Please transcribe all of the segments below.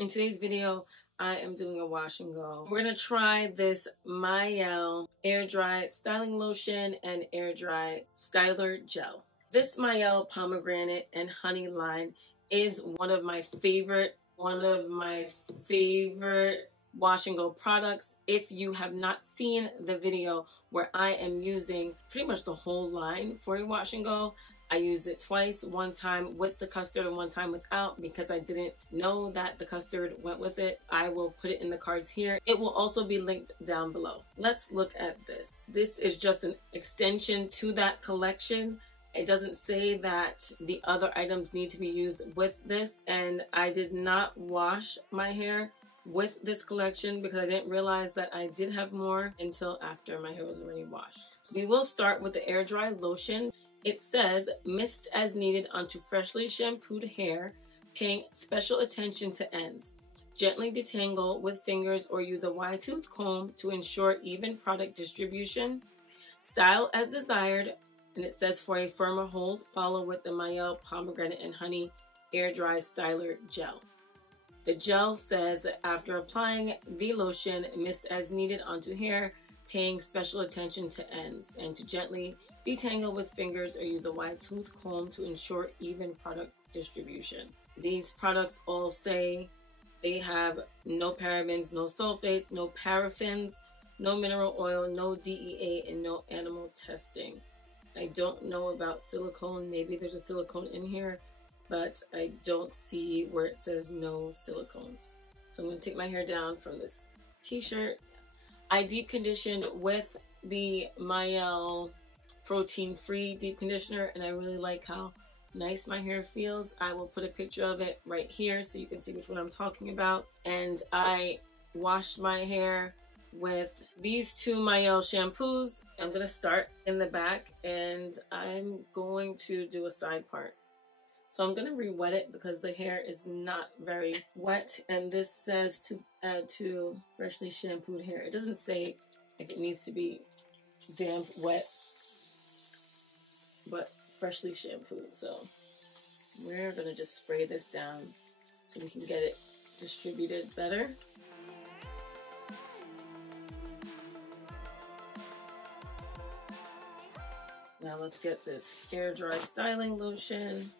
In today's video, I am doing a wash and go. We're gonna try this Mielle air dry styling lotion and air dry styler gel. This Mielle pomegranate and honey line is one of my favorite wash and go products. If you have not seen the video where I am using pretty much the whole line for a wash and go, I used it twice, one time with the custard and one time without, because I didn't know that the custard went with it. I will put it in the cards here. It will also be linked down below. Let's look at this. This is just an extension to that collection. It doesn't say that the other items need to be used with this, and I did not wash my hair with this collection because I didn't realize that I did have more until after my hair was already washed. We will start with the air dry lotion. It says, mist as needed onto freshly shampooed hair, paying special attention to ends. Gently detangle with fingers or use a wide-toothed comb to ensure even product distribution. Style as desired, and it says for a firmer hold, follow with the Mielle pomegranate and honey air dry styler gel. The gel says that after applying the lotion, mist as needed onto hair, paying special attention to ends, and to gently detangle with fingers or use a wide-toothed comb to ensure even product distribution. These products all say they have no parabens, no sulfates, no paraffins, no mineral oil, no DEA, and no animal testing. I don't know about silicone. Maybe there's a silicone in here, but I don't see where it says no silicones. So I'm going to take my hair down from this t-shirt. I deep conditioned with the Mielle protein-free deep conditioner, and I really like how nice my hair feels. I will put a picture of it right here so you can see which one I'm talking about. And I washed my hair with these two Mielle shampoos. I'm going to start in the back, and I'm going to do a side part. So I'm going to re-wet it because the hair is not very wet, and this says to add to freshly shampooed hair. It doesn't say if it needs to be damp, wet, but freshly shampooed. So we're going to just spray this down so we can get it distributed better. Now let's get this air dry styling lotion.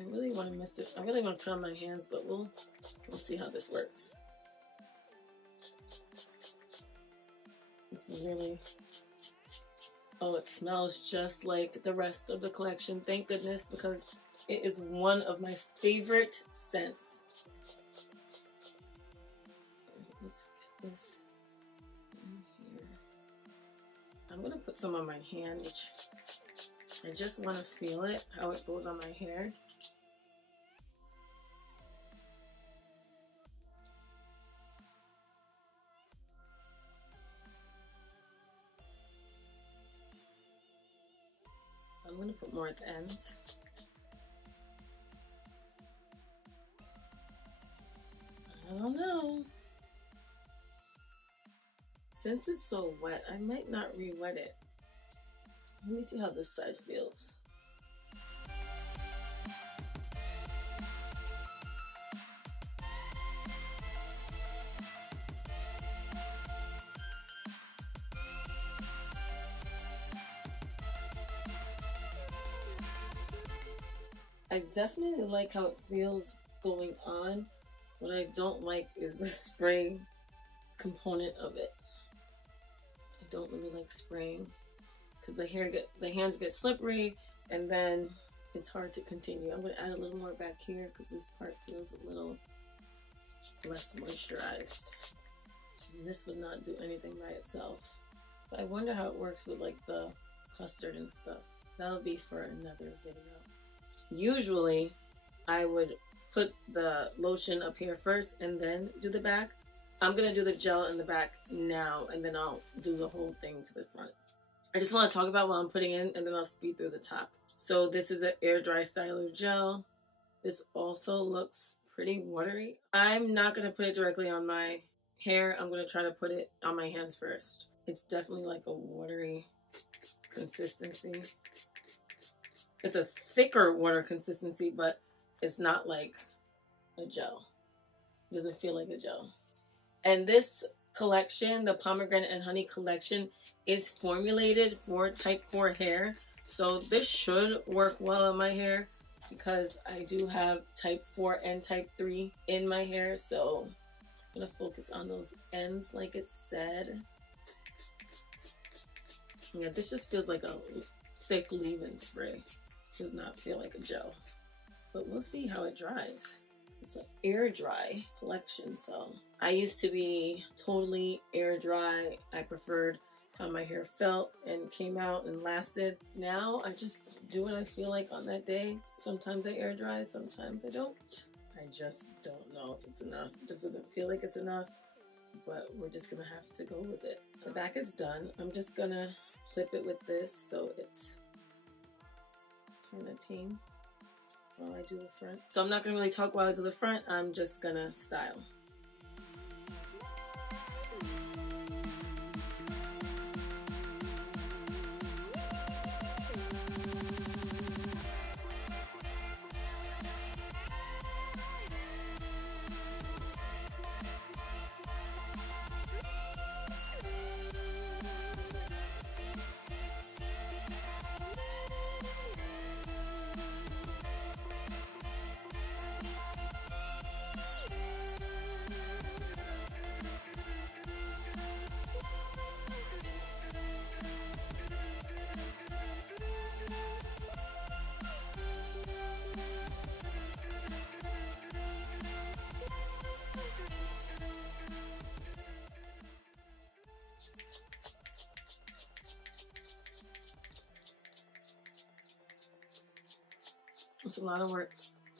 I really want to mix it. I really want to put it on my hands, but we'll see how this works. It's really, oh, it smells just like the rest of the collection. Thank goodness, because it is one of my favorite scents. Let's get this in here. I'm gonna put some on my hand, which I just want to feel it, how it goes on my hair. I'm going to put more at the ends. I don't know. Since it's so wet, I might not re-wet it. Let me see how this side feels. I definitely like how it feels going on. What I don't like is the spray component of it. I don't really like spraying because the hands get slippery, and then it's hard to continue. I'm going to add a little more back here because this part feels a little less moisturized. And this would not do anything by itself. But I wonder how it works with like the custard and stuff. That'll be for another video. Usually, I would put the lotion up here first and then do the back. I'm going to do the gel in the back now, and then I'll do the whole thing to the front. I just want to talk about what I'm putting in, and then I'll speed through the top. So this is an air dry styler gel. This also looks pretty watery. I'm not going to put it directly on my hair, I'm going to try to put it on my hands first. It's definitely like a watery consistency. It's a thicker water consistency, but it's not like a gel. It doesn't feel like a gel. And this collection, the Pomegranate and Honey collection, is formulated for type 4 hair. So this should work well on my hair because I do have type 4 and type 3 in my hair. So I'm going to focus on those ends like it said. Yeah, this just feels like a thick leave-in spray. Does not feel like a gel. But we'll see how it dries. It's an air dry collection, so I used to be totally air dry. I preferred how my hair felt and came out and lasted. Now I just do what I feel like on that day. Sometimes I air dry, sometimes I don't. I just don't know if it's enough. It just doesn't feel like it's enough, but we're just gonna have to go with it. The back is done. I'm just gonna clip it with this so it's kind of tame while I do the front. So I'm not gonna really talk while I do the front. I'm just gonna style. It's a lot of work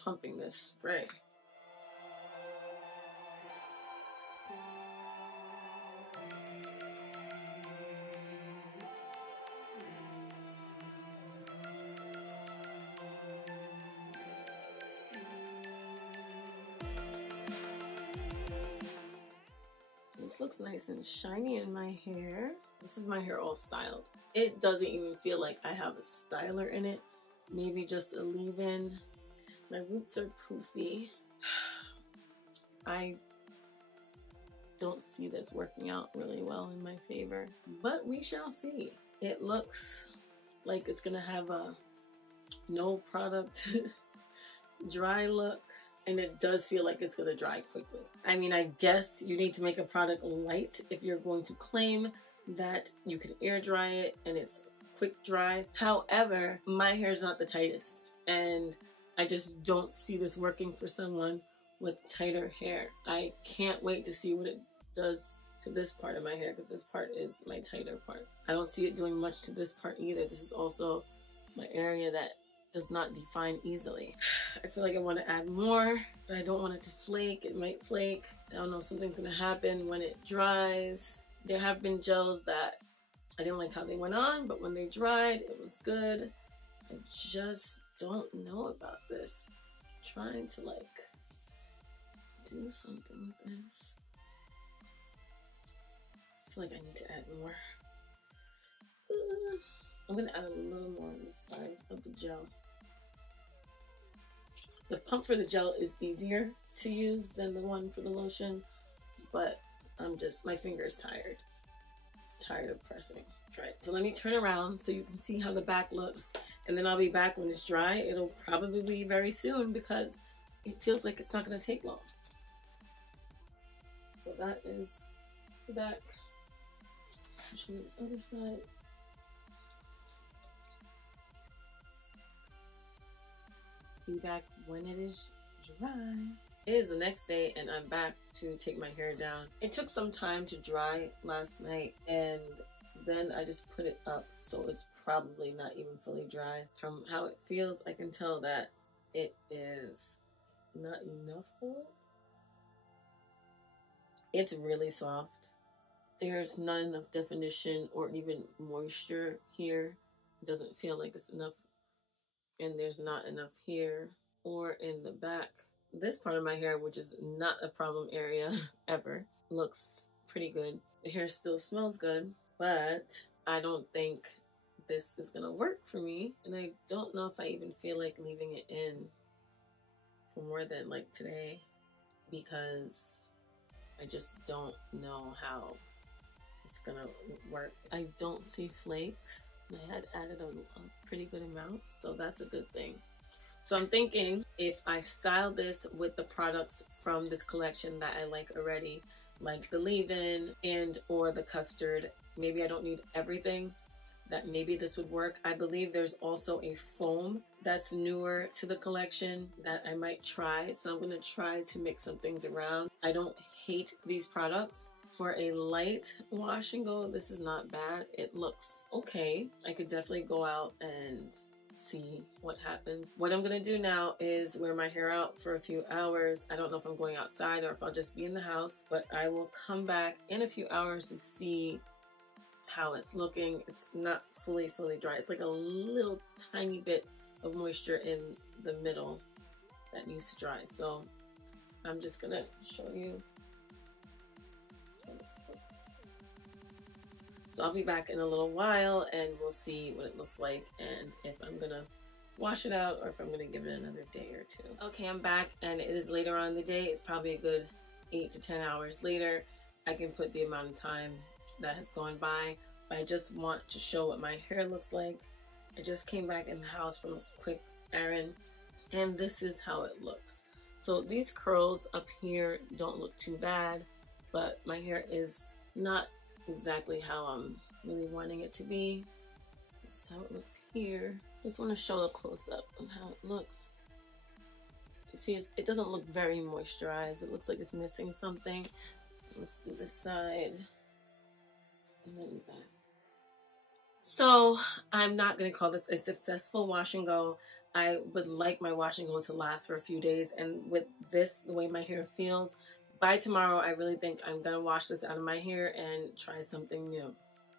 pumping this spray. This looks nice and shiny in my hair. This is my hair all styled. It doesn't even feel like I have a styler in it. Maybe just a leave-in. My roots are poofy. I don't see this working out really well in my favor, but we shall see. It looks like it's gonna have a no product dry look, and it does feel like it's gonna dry quickly. I mean, I guess you need to make a product light if you're going to claim that you can air dry it and it's quick dry. However, my hair is not the tightest, and I just don't see this working for someone with tighter hair. I can't wait to see what it does to this part of my hair, because this part is my tighter part. I don't see it doing much to this part either. This is also my area that does not define easily. I feel like I want to add more, but I don't want it to flake. It might flake. I don't know if something's gonna happen when it dries. There have been gels that I didn't like how they went on, but when they dried, it was good. I just don't know about this. I'm trying to like do something with this. I feel like I need to add more. I'm gonna add a little more on this side of the gel. The pump for the gel is easier to use than the one for the lotion, but my finger is tired. Tired of pressing. Right, so let me turn around so you can see how the back looks, and then I'll be back when it's dry. It'll probably be very soon because it feels like it's not going to take long. So that is the back. I'll show you this other side. Be back when it is dry. It is the next day and I'm back to take my hair down. It took some time to dry last night, and then I just put it up, so it's probably not even fully dry. From how it feels, I can tell that it is not enough for it. It's really soft. There's not enough definition or even moisture here. It doesn't feel like it's enough, and there's not enough here or in the back. this part of my hair, which is not a problem area ever, looks pretty good. The hair still smells good, but I don't think this is gonna work for me. And I don't know if I even feel like leaving it in for more than like today, because I just don't know how it's gonna work. I don't see flakes. I had added a pretty good amount, so that's a good thing. So I'm thinking if I style this with the products from this collection that I like already, like the leave-in and or the custard, maybe I don't need everything, that maybe this would work. I believe there's also a foam that's newer to the collection that I might try. So I'm gonna try to mix some things around. I don't hate these products. For a light wash and go, this is not bad. It looks okay. I could definitely go out and see what happens. What I'm gonna do now is wear my hair out for a few hours. I don't know if I'm going outside or if I'll just be in the house, but I will come back in a few hours to see how it's looking. It's not fully dry. It's like a little tiny bit of moisture in the middle that needs to dry. So I'm just gonna show you how this looks. So I'll be back in a little while and we'll see what it looks like and if I'm gonna wash it out or if I'm gonna give it another day or two. Okay, I'm back and it is later on in the day. It's probably a good 8 to 10 hours later. I can put the amount of time that has gone by. I just want to show what my hair looks like. I just came back in the house from a quick errand and this is how it looks. So these curls up here don't look too bad, but my hair is not exactly how I'm really wanting it to be. This is how it looks here. Just want to show a close-up of how it looks. You see, it doesn't look very moisturized. It looks like it's missing something. Let's do this side and then back. So I'm not going to call this a successful wash and go. I would like my wash and go to last for a few days, and with this, the way my hair feels, by tomorrow, I really think I'm gonna wash this out of my hair and try something new.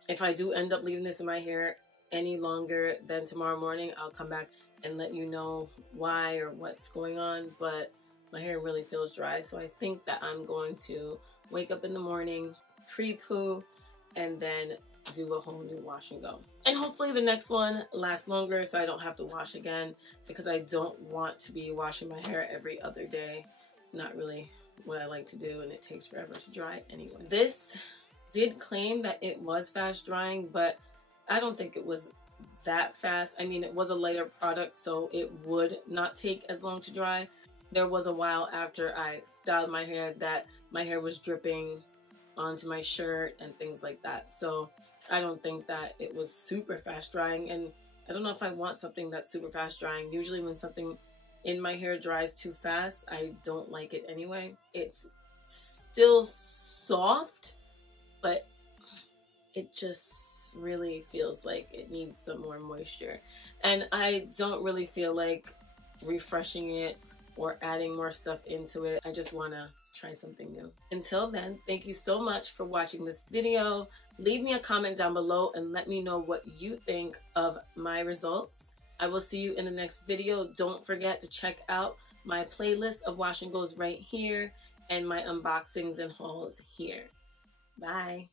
If I do end up leaving this in my hair any longer than tomorrow morning, I'll come back and let you know why or what's going on, but my hair really feels dry. So I think that I'm going to wake up in the morning, pre-poo, and then do a whole new wash and go. And hopefully the next one lasts longer so I don't have to wash again, because I don't want to be washing my hair every other day. It's not really what I like to do and it takes forever to dry anyway. This did claim that it was fast drying, but I don't think it was that fast. I mean, it was a lighter product, so it would not take as long to dry. There was a while after I styled my hair that my hair was dripping onto my shirt and things like that. So I don't think that it was super fast drying, and I don't know if I want something that's super fast drying. Usually when something in my hair dries too fast, I don't like it anyway. It's still soft, but it just really feels like it needs some more moisture. And I don't really feel like refreshing it or adding more stuff into it. I just want to try something new. Until then, thank you so much for watching this video. Leave me a comment down below and let me know what you think of my results. I will see you in the next video. Don't forget to check out my playlist of wash and goes right here and my unboxings and hauls here. Bye.